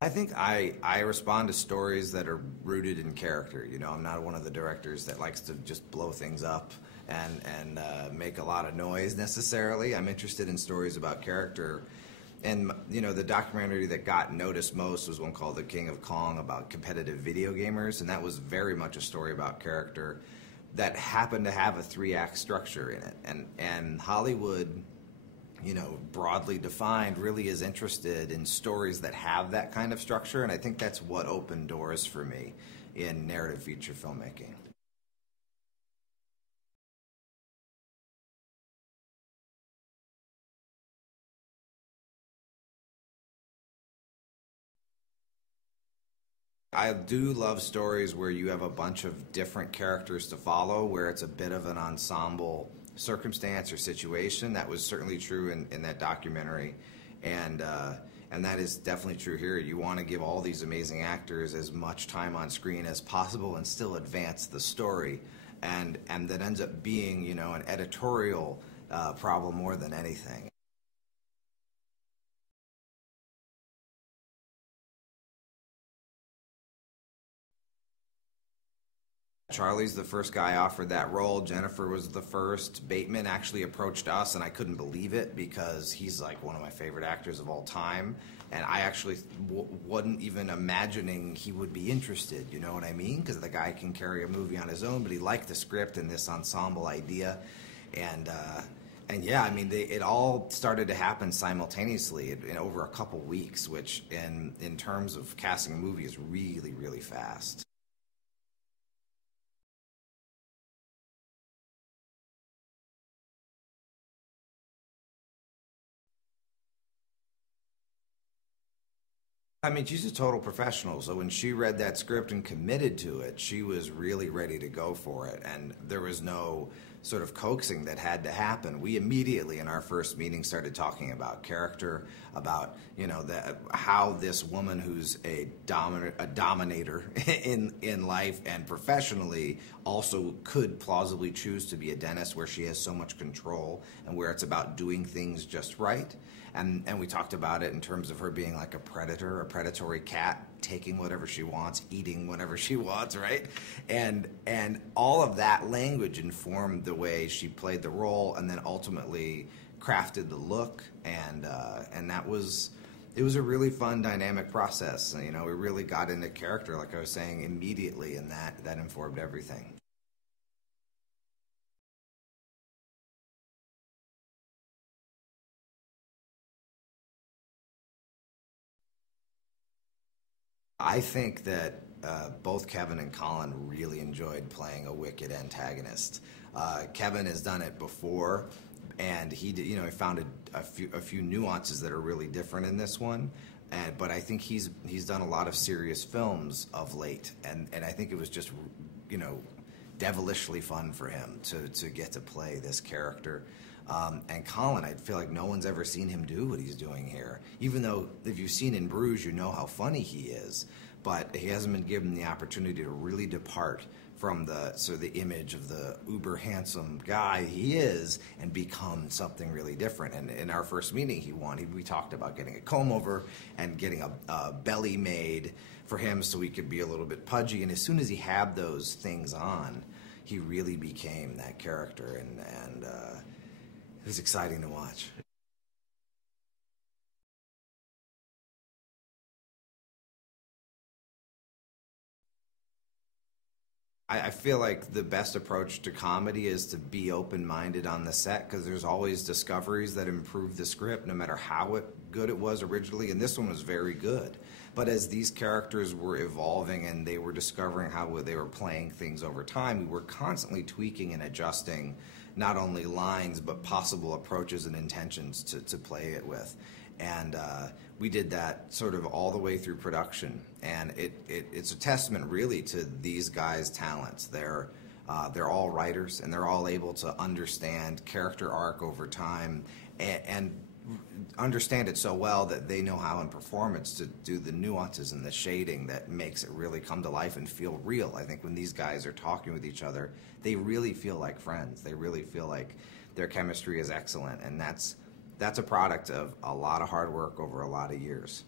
I think I respond to stories that are rooted in character. You know, I'm not one of the directors that likes to just blow things up and make a lot of noise necessarily. I'm interested in stories about character. And you know, the documentary that got noticed most was one called The King of Kong about competitive video gamers, and that was very much a story about character that happened to have a three-act structure in it. And Hollywood, you know, broadly defined, really is interested in stories that have that kind of structure, and I think that's what opened doors for me in narrative feature filmmaking. I do love stories where you have a bunch of different characters to follow, where it's a bit of an ensemble circumstance or situation. That was certainly true in that documentary, and uh, and that is definitely true here. You want to give all these amazing actors as much time on screen as possible and still advance the story, and that ends up being, you know, an editorial problem more than anything. Charlie's the first guy offered that role. Jennifer was the first. Bateman actually approached us, and I couldn't believe it because he's like one of my favorite actors of all time. And I actually wasn't even imagining he would be interested, you know what I mean? Because the guy can carry a movie on his own, but he liked the script and this ensemble idea. And, uh, and yeah, I mean, it all started to happen simultaneously in over a couple weeks, which in terms of casting a movie is really, really fast. I mean, she's a total professional. So when she read that script and committed to it, she was really ready to go for it. And there was no sort of coaxing that had to happen. We immediately, in our first meeting, started talking about character, about, you know, how this woman who's a dominator in life and professionally also could plausibly choose to be a dentist, where she has so much control and where it's about doing things just right. And we talked about it in terms of her being like a predator, a predatory cat, taking whatever she wants, eating whatever she wants, right? And all of that language informed the way she played the role, and then ultimately crafted the look, and that was, it was a really fun dynamic process. You know, we really got into character, like I was saying, immediately, and that informed everything. I think that both Kevin and Colin really enjoyed playing a wicked antagonist. Kevin has done it before, and he did, you know, he found a few nuances that are really different in this one. But I think he's done a lot of serious films of late, and I think it was just, you know, devilishly fun for him to get to play this character. And Colin, I feel like no one's ever seen him do what he's doing here. Even though if you've seen In Bruges, you know how funny he is, but he hasn't been given the opportunity to really depart from the sort of the image of the uber handsome guy he is and become something really different. And in our first meeting, we talked about getting a comb over and getting a belly made for him so he could be a little bit pudgy. And as soon as he had those things on, he really became that character, and it was exciting to watch. I feel like the best approach to comedy is to be open-minded on the set, because there's always discoveries that improve the script, no matter how good it was originally. And this one was very good. But as these characters were evolving and they were discovering how they were playing things over time, we were constantly tweaking and adjusting not only lines but possible approaches and intentions to play it with. And we did that sort of all the way through production, and it's a testament really to these guys' talents. They're all writers, and they're all able to understand character arc over time, and understand it so well that they know how in performance to do the nuances and the shading that makes it really come to life and feel real. I think when these guys are talking with each other, they really feel like friends. They really feel like their chemistry is excellent, and that's a product of a lot of hard work over a lot of years.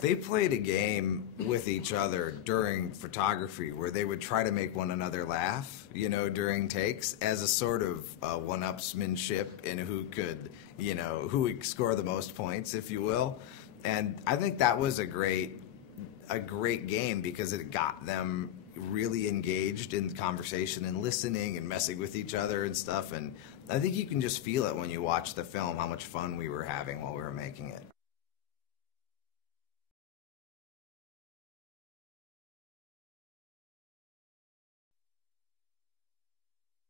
They played a game with each other during photography where they would try to make one another laugh, during takes as a sort of one-upsmanship in who could, who would score the most points, if you will. And I think that was a great game because it got them really engaged in conversation and listening and messing with each other and stuff. And I think you can just feel it when you watch the film, how much fun we were having while we were making it.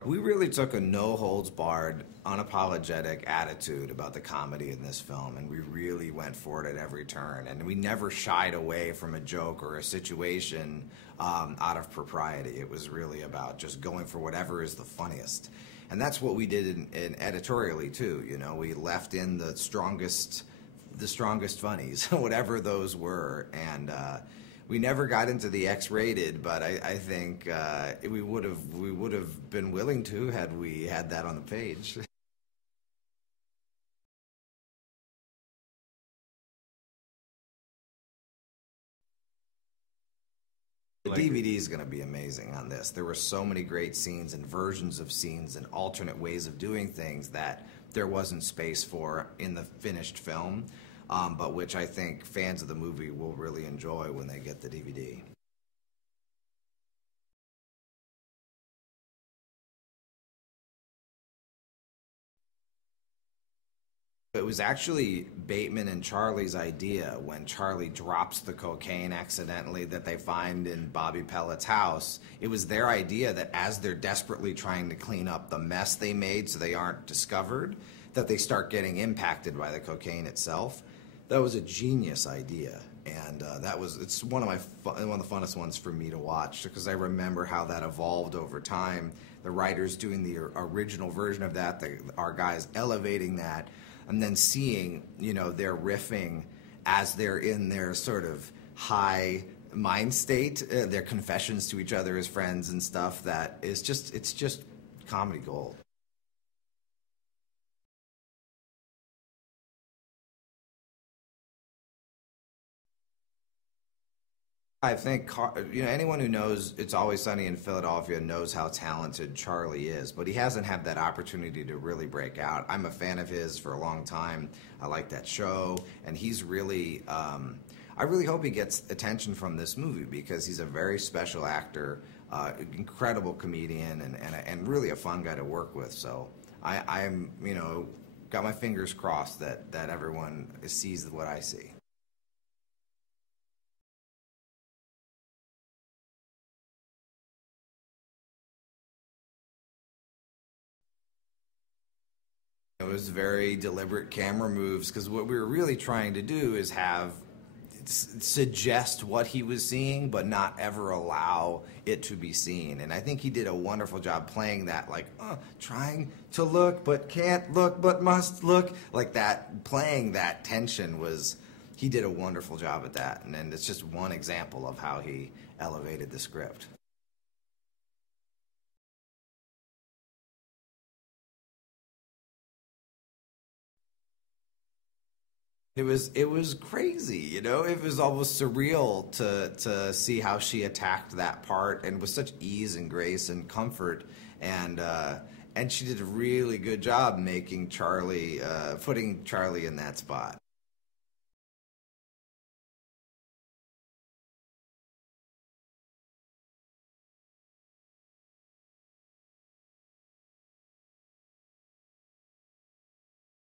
We really took a no-holds-barred, unapologetic attitude about the comedy in this film, and we really went for it at every turn. And we never shied away from a joke or a situation out of propriety. It was really about just going for whatever is the funniest. And that's what we did in editorially, too. We left in the strongest funnies, whatever those were. And we never got into the X-rated, but I think we would have been willing to had we had that on the page. The DVD is going to be amazing on this. There were so many great scenes and versions of scenes and alternate ways of doing things that there wasn't space for in the finished film, but which I think fans of the movie will really enjoy when they get the DVD. It was actually Bateman and Charlie's idea when Charlie drops the cocaine accidentally that they find in Bobby Pellet's house. It was their idea that as they're desperately trying to clean up the mess they made so they aren't discovered, that they start getting impacted by the cocaine itself. That was a genius idea, and it's one of the funnest ones for me to watch because I remember how that evolved over time. The writers doing the original version of that, our guys elevating that, and then seeing, their riffing as they're in their sort of high mind state, their confessions to each other as friends and stuff. It's just comedy gold. I think anyone who knows It's Always Sunny in Philadelphia knows how talented Charlie is, but he hasn't had that opportunity to really break out. I'm a fan of his for a long time. I like that show, and he's really. I really hope he gets attention from this movie because he's a very special actor, incredible comedian, and really a fun guy to work with. So I'm got my fingers crossed that everyone sees what I see. It was very deliberate camera moves because what we were really trying to do is suggest what he was seeing, but not ever allow it to be seen. And I think he did a wonderful job playing that, trying to look but can't look but must look, like that. Playing that tension he did a wonderful job at that. And it's just one example of how he elevated the script. It was crazy, It was almost surreal to see how she attacked that part and with such ease and grace and comfort, and she did a really good job making putting Charlie in that spot.